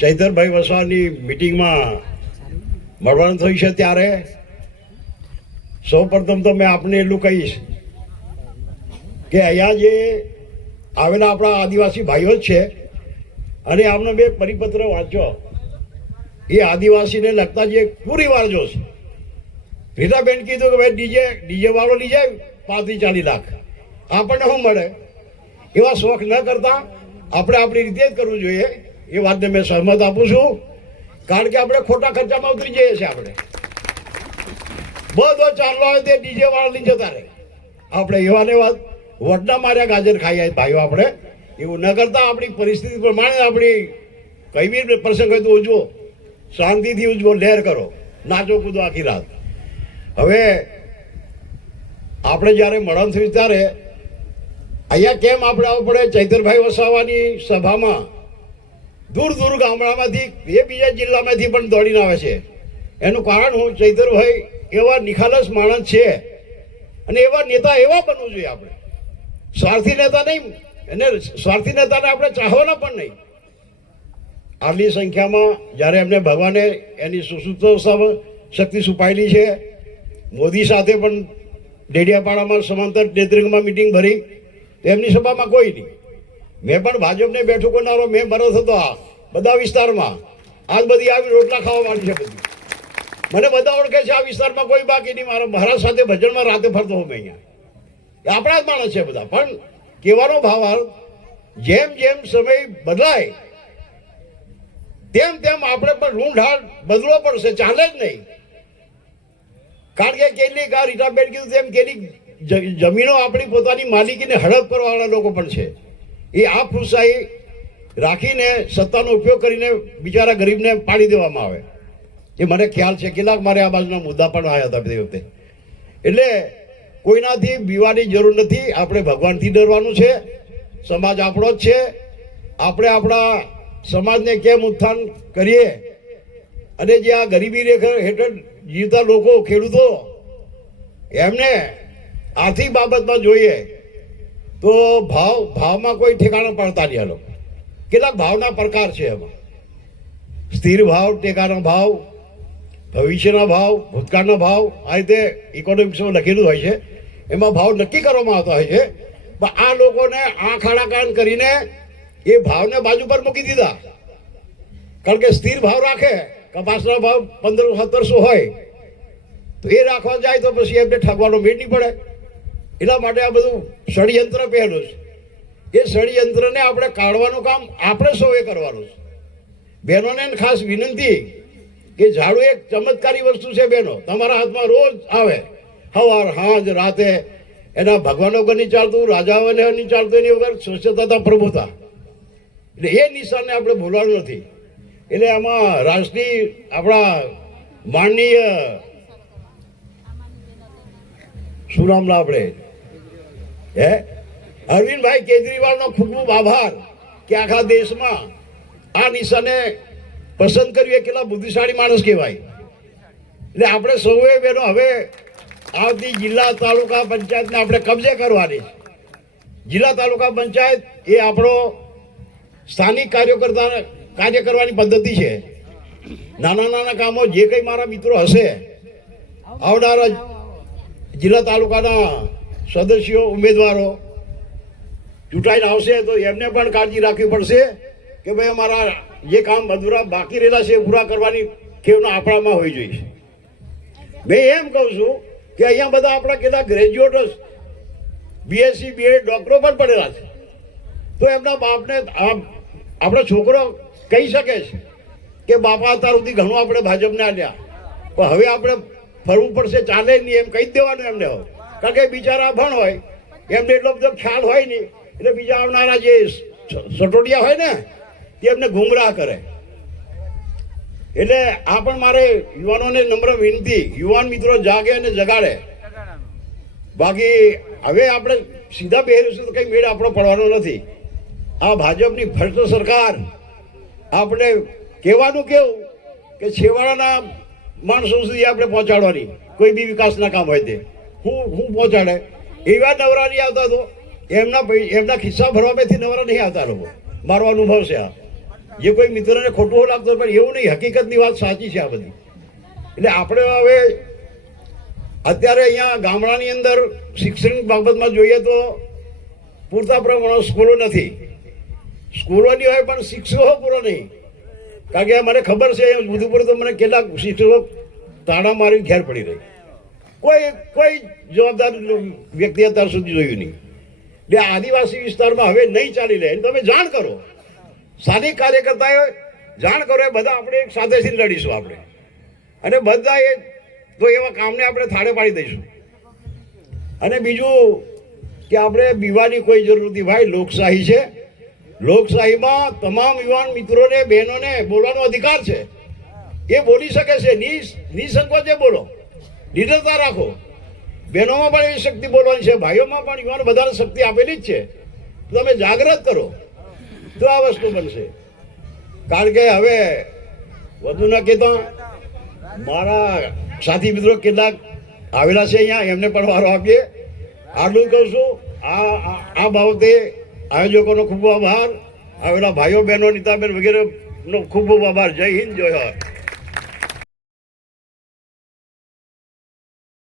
ચૈતરભાઈ વસાવાની મિટિંગમાં મળવાનું થયું છે ત્યારે. સૌ પ્રથમ તો મેં આપને એટલું કહીશ કે અહીંયા જે આવેલા આપણા આદિવાસી ભાઈઓ જ છે, અને આમનો બે પરિપત્ર વાંચો એ આદિવાસીને લગતા જે પૂરી વારજો છે રીટાબેન કીધું કે ભાઈ ડીજે ડીજે વાળો લઈ જાય પાંત્રીસ ચાલીસ લાખ. આપણને શું મળે? એવા શોખ ન કરતા આપણે આપણી રીતે જ કરવું જોઈએ. એ વાતને મેં સહમત આપું છું. કારણ કે આપણે ખોટા ખર્ચામાં ઉતરી જઈએ છીએ આપણે. બધો ચાલલો આવે તે ડીજે વાળા લઈને જતા રહે. આપણે એવા ને વાત વડના માર્યા ગાજર ખાઈએ ભાઈઓ આપણે. એવું ન કરતા આપણી પરિસ્થિતિ પ્રમાણે આપણી કઈ બી પ્રસંગ હોય તો ઉજવો. શાંતિથી ઉજવો, લહેર કરો. નાચો, કૂદો આખી રાત. હવે આપણે જ્યારે મળન થયું ત્યારે અહીંયા કેમ આપણે આવવું પડે? ચૈતરભાઈ વસાવાની સભામાં. દૂર દૂર ગામડામાંથી, એ બીજા જિલ્લામાંથી પણ દોડીને આવે છે. એનું કારણ હું ચૈતરભાઈ એવા નિખાલસ માણસ છે. અને એવા નેતા એવા બનવું જોઈએ આપણે. સ્વાર્થી નેતા નહીં, એને સ્વાર્થી નેતાને આપણે ચાહવાના પણ નહીં. આટલી સંખ્યામાં જ્યારે એમને ભગવાને એની સુસુપ્ત શક્તિ સુપાયેલી છે, મોદી સાથે પણ ડેડિયાપાડામાં સમાંતર નેત્રંગમાં મિટિંગ ભરી. એમની સભામાં કોઈ નહીં. મેં પણ ભાજપને બેઠું કરનારો મેં મરત હતો આ, બધા વિસ્તારમાં. આજ બધી આવી રોટલા ખાવા માંડી છે બધી. મને બધા ઓળખે છે આ વિસ્તારમાં કોઈ બાકી નહીં. મારા મહારાજ સાથે ભજનમાં રાતે ફરતો હું અહીંયા. આપણા જ માણસ છે બધા. પણ કહેવાનો ભાવાર્થ જેમ જેમ સમય બદલાય, તેમ તેમ આપણે પણ રૂંઢાળ બદલવો પડશે. ચાલે જ નહીં. કારણ કે કેટલીક આ રીટાબેન કીધું તેમ કેટલીક જમીનો આપણી પોતાની માલિકીને હડપ કરવાવાળા લોકો પણ છે. એ આ ફુસાઈ રાખીને સત્તાનો ઉપયોગ કરીને બિચારા ગરીબને પાડી દેવામાં આવે. એ મને ખ્યાલ છે. કેટલાક મારે આ બાજુના મુદ્દા પણ આવ્યા હતા તે વખતે. એટલે કોઈનાથી બીવાની જરૂર નથી. આપણે ભગવાનથી ડરવાનું છે. સમાજ આપણો જ છે. આપણે આપણા સમાજને કેમ ઉત્થાન કરીએ? અને જે આ ગરીબી રેખા હેઠળ જીવતા લોકો, ખેડૂતો, એમને આર્થિક બાબતમાં જોઈએ તો ભાવ, ભાવમાં કોઈ ઠેકાણા પડતા નહીં હાલો કેટલાક ભાવના પ્રકાર છે એમાં. સ્થિર ભાવ, ટેકાનો ભાવ, ભવિષ્યના ભાવ, ભૂતકાળના ભાવ, આ રીતે ઇકોનોમિક્સમાં લખેલું હોય છે. એમાં ભાવ નક્કી કરવામાં આવતા હોય છે. પણ આ લોકોને આંખ આડાકાન કરીને એ ભાવને બાજુ પર મૂકી દીધા. કારણ કે સ્થિર ભાવ રાખે, કપાસના ભાવ પંદર, સત્તરસો હોય, તો એ રાખવા જાય તો પછી એમને ઠગવાનો મેળ નહીં પડે. એટલા માટે આ બધું ષડયંત્ર પહેલું છે. એ ષડયંત્રને આપણે કાઢવાનું કામ આપણે સૌએ કરવાનું છે. બહેનોને ખાસ વિનંતી કે ઝાડુ એક ચમત્કારી વસ્તુ છે બહેનો. તમારા હાથમાં રોજ આવે. સવાર હાજ રાતે એના ભગવાન વગર નહીં ચાલતું રાજા વગર નહીં ચાલતું, એની વગર સ્વચ્છતા પ્રભુતા એટલે એ નિશાનને આપણે ભૂલવાનું નથી. એટલે આમાં રાષ્ટ્રીય આપણા માનનીય શું નામ આપણે? હે? અરવિંદભાઈ કેજરીવાલનો ખૂબ ખૂબ આભાર કે આખા દેશમાં આ નિશાને પસંદ કર્યું. એ કેટલા બુદ્ધિશાળી માણસ કહેવાય. એટલે આપણે સૌએ બેનો હવે આવતી જિલ્લા તાલુકા પંચાયતને આપણે કબજે કરવાની જિલ્લા તાલુકા પંચાયત એ આપણો સ્થાનિક કાર્યકર્તા કાર્ય કરવાની પદ્ધતિ છે. નાના નાના કામો જે કંઈ મારા મિત્રો હશે, આવનારા જિલ્લા તાલુકાના સદસ્યો, ઉમેદવારો ચૂંટાઈને આવશે તો એમને પણ કાળજી રાખવી પડશે કે ભાઈ અમારા જે કામ અધૂરા બાકી રહેલા છે પૂરા કરવાની કેવના આપણામાં હોવી જોઈએ. મેં એમ કહું છું કે અહીંયા બધા આપણા કેટલા ગ્રેજ્યુએટ બીએસસી બીએડ ડોક્ટરો પણ પડેલા છે. તો એમના બાપને આપણો છોકરો કહી શકે છે કે બાપા, અત્યાર સુધી ઘણું આપણે ભાજપને આલ્યા પણ હવે આપણે ફરવું પડશે, ચાલે નહીં એમ કહી દેવાનું એમને હવે. કારણ કે બિચારા ભણ હોય, એમને એટલો બધો ખ્યાલ હોય નહીં, એટલે બીજા આવનારા જે સટોટિયા હોય ને, તે એમને ગુમરાહ કરે. એટલે આ પણ મારે યુવાનોને નમ્ર વિનંતી, યુવાન મિત્રો જાગે અને જગાડે. બાકી હવે આપણે સીધા પહેરીશું તો કંઈ મેળ આપણો પડવાનો નથી. આ ભાજપની ભ્રષ્ટ સરકાર આપણે કહેવાનું કેવું કે છેવાડાના માણસો સુધી આપણે પહોંચાડવાની, કોઈ બી વિકાસના કામ હોય તે. હું હું પહોંચાડે એવા નવરા નહીં આવતા તો એમના એમના ખિસ્સા ભરવા બેથી નવરા નહીં આવતા લોકો. મારો અનુભવ છે આ. જે કોઈ મિત્રને ખોટું લાગતો પણ એવું નહીં, હકીકતની વાત સાચી છે આ બધી. એટલે આપણે હવે અત્યારે અહીંયા ગામડાની અંદર શિક્ષણ બાબતમાં જોઈએ તો પૂરતા પ્રમાણમાં સ્કૂલો નથી. સ્કૂલોની હોય પણ શિક્ષકો પૂરો નહીં. કારણ કે મને ખબર છે બધું તો મને કેટલાક શિક્ષકો તાણા મારી ઘેર પડી રહી. કોઈ કોઈ જવાબદાર વ્યક્તિ અત્યાર સુધી જોયું નહીં. એટલે આદિવાસી વિસ્તારમાં હવે નહીં ચાલી રહે તમે જાણ કરો. સ્થાનિક કાર્યકર્તાએ જાણ કરો એ બધા આપણે એક સાથેથી લડીશું આપણે. અને બધા એ તો એવા કામને આપણે થાળે પાડી દઈશું. અને બીજું કે આપણે બીવાની કોઈ જરૂર નથી. ભાઈ, લોકશાહી છે. લોકશાહીમાં તમામ યુવાન મિત્રોને, બહેનોને બોલવાનો અધિકાર છે. એ બોલી શકે છે. નિસંકોચે બોલો. નિડરતા રાખો. બહેનોમાં પણ એવી શક્તિ બોલવાની છે, ભાઈઓમાં પણ યુવાન વધારે શક્તિ આપેલી જ છે. તો તમે જાગૃત કરો. તો આ વસ્તુ બનશે. કારણ કે હવે વધુ ન કહેતા મારા સાથી મિત્રો કેટલાક આવેલા છે અહીંયા, એમને પણ વારો આપીએ. આટલું કહું છું આ આ- બાબતે આયોજકોનો ખૂબ આભાર. આવેલા ભાઈઓ, બહેનો, નીતાબેન વગેરેનો ખૂબ ખૂબ આભાર. જય હિન્દ, જય ભારત.